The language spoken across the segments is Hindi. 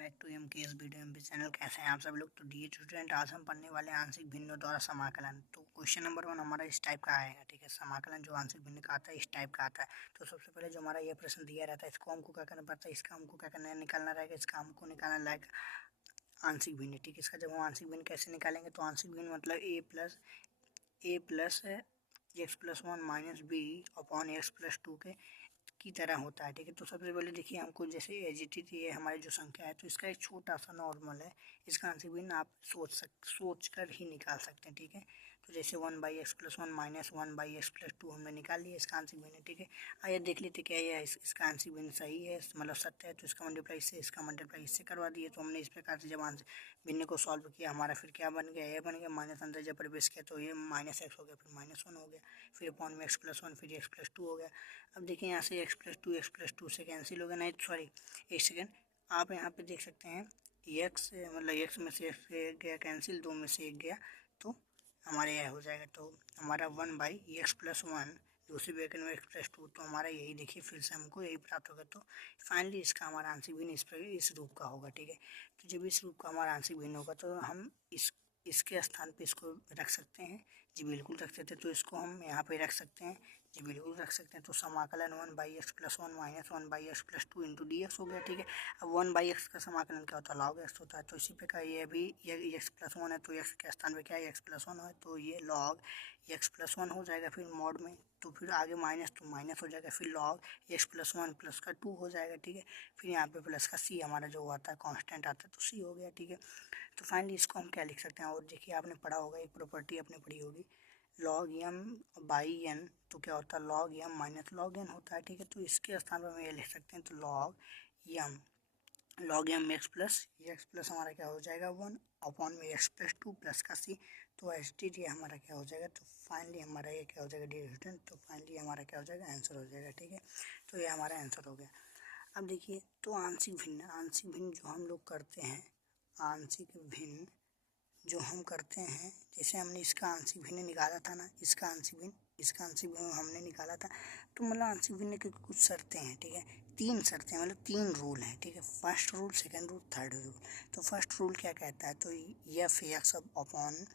Back to MKS video MP channel. कैसे हैं आप सब लोग। तो डियर स्टूडेंट, आज हम पढ़ने वाले हैं आंशिक भिन्नों द्वारा समाकलन। तो क्वेश्चन नंबर 1 हमारा इस टाइप का आएगा। ठीक है, समाकलन जो आंशिक भिन्न का आता है इस टाइप का आता है। तो सबसे पहले जो हमारा ये प्रश्न दिया रहता है इसको हमको क्या करना पड़ता है, इसका हमको क्या करना निकालना रहेगा, इसका हमको निकालना रहेगा आंशिक भिन्न। ठीक है, इसका जब हम आंशिक भिन्न कैसे निकालेंगे, तो आंशिक भिन्न मतलब A plus X plus one minus B upon X plus two के की तरह होता है। ठीक है, तो सबसे पहले देखिए हमको जैसे एजिटी ये हमारी जो संख्या है तो इसका एक छोटा सा नॉर्मल है, इसका आंसर भी ना आप सोच कर ही निकाल सकते हैं। ठीक है, तो जैसे 1/x plus one minus 1/x plus two हमने निकाल लिया इसका आंसर भी। ठीक है, आइए देख लेते क्या ये इसका आंसर भी सही है, मतलब सत्य है, तो इसका मल्टीप्लाई इससे, इसका मल्टीप्लाई इससे करवा दिए। तो हमने इस प्रकार से जब आंसर भिन्न को सॉल्व किया हमारा फिर क्या बन गया, ये बन गया माइनस अंदर जब प्रवेश किया तो ये माइनस एक्स हो गया, फिर माइनस वन हो गया, फिर अपॉन में एक्स प्लस वन, फिर एक्स प्लस टू हो गया। अब देखिए यहाँ से एक्स प्लस टू से कैंसिल हो गया, नहीं सॉरी एक सेकेंड, आप यहाँ पे देख सकते हैं एक्स मतलब एक्स में से एक गया कैंसिल, दो में से एक गया, तो हमारे यह हो जाएगा। तो हमारा 1/x प्लस वन दूसरी ब्रैकेट में एक्स प्लस टू, तो हमारा यही देखिए फिर से हमको यही प्राप्त होगा। तो फाइनली इसका हमारा आंसर भी इस रूप का होगा। ठीक है, तो जब इस रूप का हमारा आंसर भिन्न होगा तो हम इसके स्थान पे इसको रख सकते हैं। जी बिल्कुल रख सकते हैं, तो इसको हम यहाँ पे रख सकते हैं। जी बिल्कुल रख सकते हैं। तो समाकलन 1/x plus one minus 1/x plus two into D x हो गया। ठीक है, अब 1/x का समाकलन क्या होता है, लॉग एक्स होता है। तो इसी प्रकार ये भी ये एक्स प्लस वन है तो एक्स के स्थान पे क्या है, एक्स प्लस वन है, तो ये लॉग एक्स प्लस वन हो जाएगा फिर मॉड में, तो फिर आगे माइनस तो माइनस हो जाएगा, फिर log x plus one plus का टू हो जाएगा। ठीक है, फिर यहाँ पे प्लस का सी हमारा जो आता है कॉन्स्टेंट आता है तो सी हो गया। ठीक है, तो फाइनली इसको हम क्या लिख सकते हैं, और देखिए आपने पढ़ा होगा एक प्रॉपर्टी आपने पढ़ी होगी लॉग एम बाई एन, तो क्या होता है log M minus log N होता है। ठीक है, तो इसके स्थान पर हम ये लिख सकते हैं, तो लॉग एम एक्स प्लस हमारा क्या हो जाएगा 1 अपॉन में एक्स प्लस टू प्लस का सी, तो एस टी ये हमारा क्या हो जाएगा। तो फाइनली हमारा ये क्या हो जाएगा डियर स्टूडेंट, तो फाइनली हमारा क्या हो जाएगा आंसर हो जाएगा। ठीक है, तो ये हमारा आंसर हो गया। अब देखिए तो आंशिक भिन्न जो हम लोग करते हैं, आंशिक भिन्न जो हम करते हैं, जैसे हमने इसका आंशिक भिन्न निकाला था ना, इसका आंशिक भिन्न हमने निकाला था, तो मतलब आंशिक भिन्न की कुछ शर्तें हैं। ठीक है, 3 शर्तें मतलब 3 रूल हैं। ठीक है, first rule, second rule, third rule. तो फर्स्ट रूल क्या कहता है, तो F X upon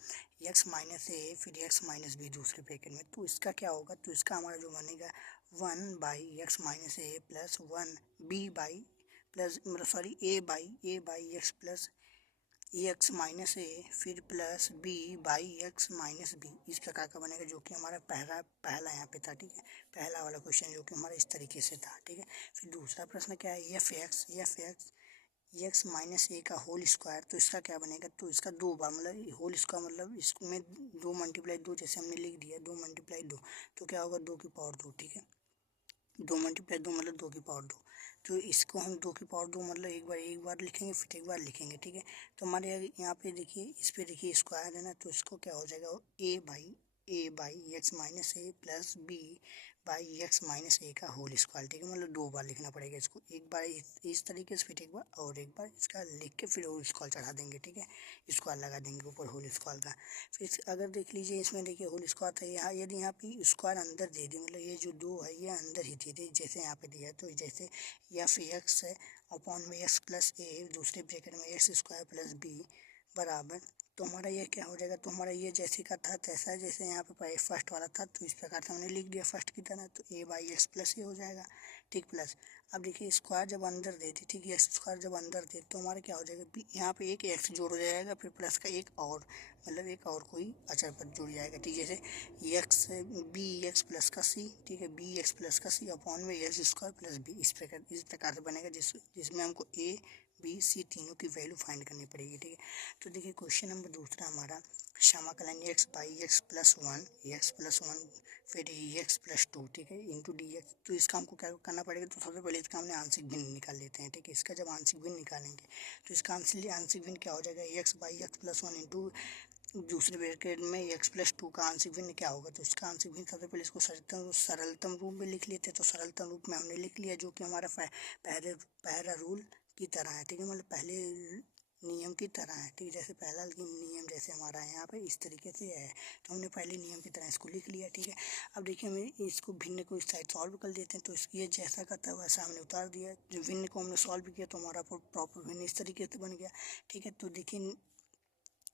X minus A फिर एक्स माइनस बी दूसरे ब्रैकेट में, तो इसका क्या होगा, तो इसका हमारा जो बनेगा 1/x minus A plus 1b by plus मतलब sorry A by X plus X minus A फिर plus B by X minus B, इस प्रकार का बनेगा, जो कि हमारा पहला यहाँ पे था। ठीक है, पहला वाला क्वेश्चन जो कि हमारा इस तरीके से था। ठीक है, फिर दूसरा प्रश्न क्या है, एफ एक्स माइनस ए का होल स्क्वायर, तो इसका क्या बनेगा, तो इसका 2 बार मतलब होल स्क्वायर मतलब इसमें 2 मल्टीप्लाई 2 जैसे हमने लिख दिया 2 मल्टीप्लाई 2, तो क्या होगा 2 की पावर 2। ठीक है, 2 मल्टीप्लाई 2 मतलब 2 की पावर 2, तो इसको हम 2 की पावर 2 मतलब एक बार लिखेंगे फिर एक बार लिखेंगे। ठीक है, तो हमारे यहाँ पे देखिए इस पे देखिए स्क्वायर है ना, तो इसको क्या हो जाएगा A by X minus A plus B by X minus A का होल स्क्वायर। ठीक है, मतलब 2 बार लिखना पड़ेगा इसको, एक बार इस तरीके से फिर एक बार और एक बार इसका लिख के फिर होल स्क्वायर चढ़ा देंगे। ठीक है, स्क्वायर लगा देंगे ऊपर होल स्क्वायर का। फिर अगर देख लीजिए इसमें देखिए होल स्क्वायर था यहाँ, यदि यहाँ पे स्क्वायर अंदर दे दे मतलब ये जो 2 है ये अंदर ही दे दे जैसे यहाँ पे दिया है, तो जैसे एफ एक्स है अपॉन में एक्स प्लस ए दूसरे ब्रैकेट में एक्स स्क्वायर प्लस बी बराबर, तो हमारा ये क्या हो जाएगा, तो हमारा ये जैसे का था तैसा, जैसे यहाँ पे फर्स्ट वाला था तो इस प्रकार से हमने लिख दिया फर्स्ट की तरह, तो ए बाई एक्स प्लस ए हो जाएगा। ठीक, प्लस अब देखिए स्क्वायर जब अंदर दे दी, ठीक है, स्क्वायर जब अंदर दे तो हमारा क्या हो जाएगा, यहाँ पे एक एक्स जोड़ हो जाएगा फिर प्लस का एक और मतलब एक और कोई अचर पद जुड़ जाएगा। ठीक, जैसे एक्स बी एक्स प्लस का सी, ठीक है, बी एक्स प्लस का सी अपॉन में एक्स स्क्वायर प्लस बी, इस प्रकार से बनेगा जिसमें हमको ए बी सी तीनों की वैल्यू फाइंड करनी पड़ेगी। ठीक है, तो देखिए क्वेश्चन नंबर दूसरा हमारा समाकलन x by X plus one फिर एक्स प्लस टू, ठीक है, इंटू डी एक्स, तो इसका हमको क्या करना पड़ेगा, तो सबसे पहले इसका हमने आंशिक भिन्न निकाल लेते हैं। ठीक है, इसका जब आंशिक भिन्न निकालेंगे तो इसका आंशिक भिन्न क्या हो जाएगा, x by X plus one into दूसरे ब्रैकेट में एक्स प्लस टू का आंशिक भिन्न क्या होगा, तो इसका आंशिक भिन्न सबसे पहले इसको सरलतम रूप में लिख लेते हैं। तो सरलतम रूप में हमने लिख लिया जो कि हमारा पहला रूल की तरह है। ठीक है, मतलब पहले नियम की तरह है, ठीक है। जैसे पहला नियम जैसे हमारा यहाँ पे इस तरीके से है, तो हमने पहले नियम की तरह इसको लिख लिया, ठीक है। अब देखिए हम इसको भिन्न को इस साइड सॉल्व कर देते हैं, तो ये जैसा करता है वैसा हमने उतार दिया। जो भिन्न को हमने सॉल्व किया तो हमारा प्रॉपर भिन्न इस तरीके से बन गया, ठीक है। तो देखिए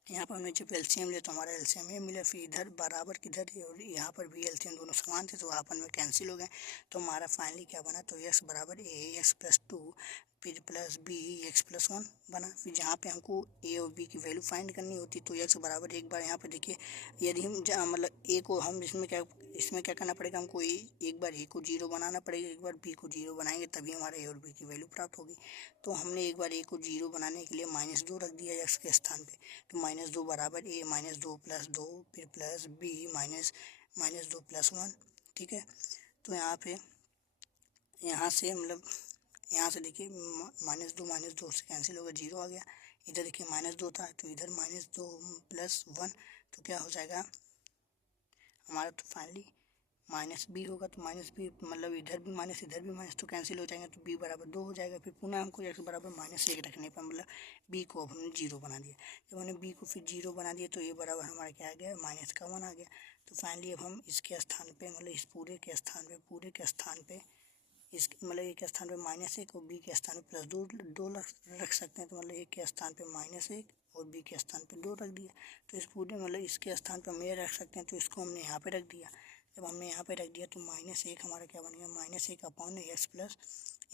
यहाँ पर हमने जब एलसीएम लिया तो हमारा एलसीएम ये मिला, फिर इधर बराबर किधर और यहाँ पर भी एलसीएम दोनों समान थे, तो आपन में कैंसिल हो गए। तो हमारा फाइनली क्या बना, तो एक्स बराबर ए एक्स प्लस 2 फिर प्लस बी एक्स प्लस 1 बना। फिर जहाँ पे हमको ए और बी की वैल्यू फाइंड करनी होती तो एक्स बराबर एक बार यहाँ पे देखिए, यदि हम मतलब ए को हम इसमें क्या करना पड़ेगा, हमको एक बार ए को जीरो बनाना पड़ेगा, एक बार बी को जीरो बनाएंगे तभी हमारा ए और बी की वैल्यू प्राप्त होगी। तो हमने एक बार ए को जीरो बनाने के लिए -2 रख दिया एक्स के स्थान पे, तो -2 बराबर ए -2 प्लस 2 फिर प्लस बी -2 प्लस 1, ठीक है। तो यहाँ से मतलब यहाँ से देखिए -2 से कैंसिल होगा, जीरो आ गया। इधर देखिए -2 था तो इधर -2 प्लस 1, तो क्या हो जाएगा हमारा, तो फाइनली माइनस बी होगा। तो माइनस बी मतलब इधर भी माइनस तो कैंसिल हो जाएंगे, तो बी बराबर 2 हो जाएगा। फिर पुनः हमको एक्स बराबर -1 रखने पर मतलब बी को अब हमने जीरो बना दिया। जब हमने बी को फिर जीरो बना दिया तो ये बराबर हमारा क्या आ गया, -1 आ गया। तो फाइनली अब हम इसके स्थान पे मतलब इस पूरे के स्थान पे इस मतलब ए के स्थान पे -1 और बी के स्थान पे प्लस 2 रख सकते हैं। तो मतलब ए के स्थान पे -1 और बी के स्थान पे 2 रख दिया। तो इस पूरे मतलब इसके स्थान पे हम ये रख सकते हैं, तो इसको हमने यहाँ पे रख दिया। जब हमने यहाँ पे रख दिया तो -1 हमारा क्या बन गया, -1 अपॉन एक्स प्लस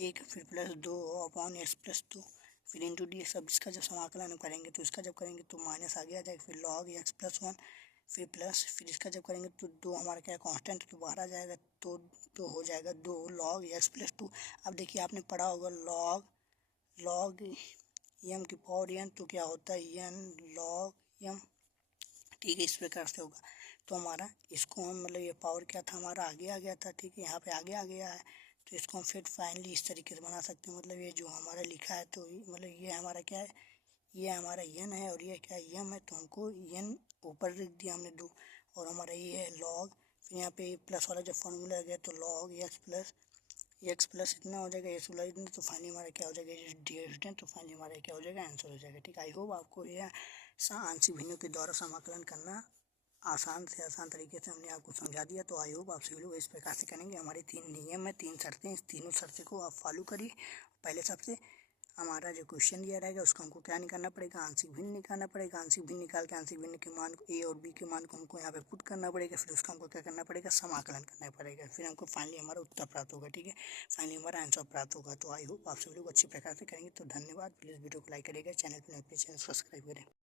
1 फिर प्लस 2 अपॉन एक्स प्लस 2 फिर इंटू डी एक्स। अब इसका जब समाकलन करेंगे तो इसका जब करेंगे तो माइनस आगे आ जाएगा, फिर लॉग एक्स प्लस 1 फिर प्लस, फिर इसका जब करेंगे तो 2 हमारा क्या कांस्टेंट तो बाहर आ जाएगा, तो हो जाएगा 2 लॉग एक्स प्लस 2। अब देखिए आपने पढ़ा होगा लॉग एम की पावर एन, तो क्या होता है एन लॉग एम, ठीक है। इस प्रकार से होगा। तो हमारा इसको हम मतलब ये पावर क्या था हमारा आगे आ गया था, ठीक है, यहाँ पे आगे आ गया है। तो इसको हम फिर फाइनली इस तरीके से बना सकते हैं, मतलब ये जो हमारा लिखा है तो मतलब ये हमारा क्या है, ये हमारा एन है और ये क्या है एम है, तो हमको एन ऊपर लिख दिया हमने 2 और हमारा ये है लॉग, फिर यहाँ पे प्लस वाला जब फॉर्मूला आ गया तो लॉग एक्स प्लस इतना हो जाएगा, एक्स प्लस इतना, तो फाइनली हमारा क्या हो जाएगा डिस्टेंस, तो फाइनली हमारा क्या हो जाएगा आंसर हो जाएगा, ठीक। आई होप आपको यह आंशिक भिन्नों के द्वारा समाकलन करना आसान से आसान तरीके से हमने आपको समझा दिया। तो आई होप आप सभी लोग इस प्रकार से करेंगे। हमारे 3 नियम है, 3 शर्तें, इस तीनों शर्तें को आप फॉलो करिए। पहले सबसे हमारा जो क्वेश्चन दिया रहेगा उसको हमको क्या निकालना पड़ेगा, आंशिक भिन्न निकालना पड़ेगा। आंशिक भिन्न निकाल के आंशिक भिन्न के मान ए और बी के मान को हमको यहाँ पे पुट करना पड़ेगा, फिर उसका हमको क्या करना पड़ेगा, समाकलन करना पड़ेगा, फिर हमको फाइनली हमारा उत्तर प्राप्त होगा, ठीक है। फाइनली हमारा आंसर प्राप्त होगा। तो आई होप आप सभी लोग अच्छी प्रकार से करेंगे। तो धन्यवाद। प्लीज़ वीडियो को लाइक करिएगा, चैनल पर नए प्लीज़ चैनल सब्सक्राइब करें।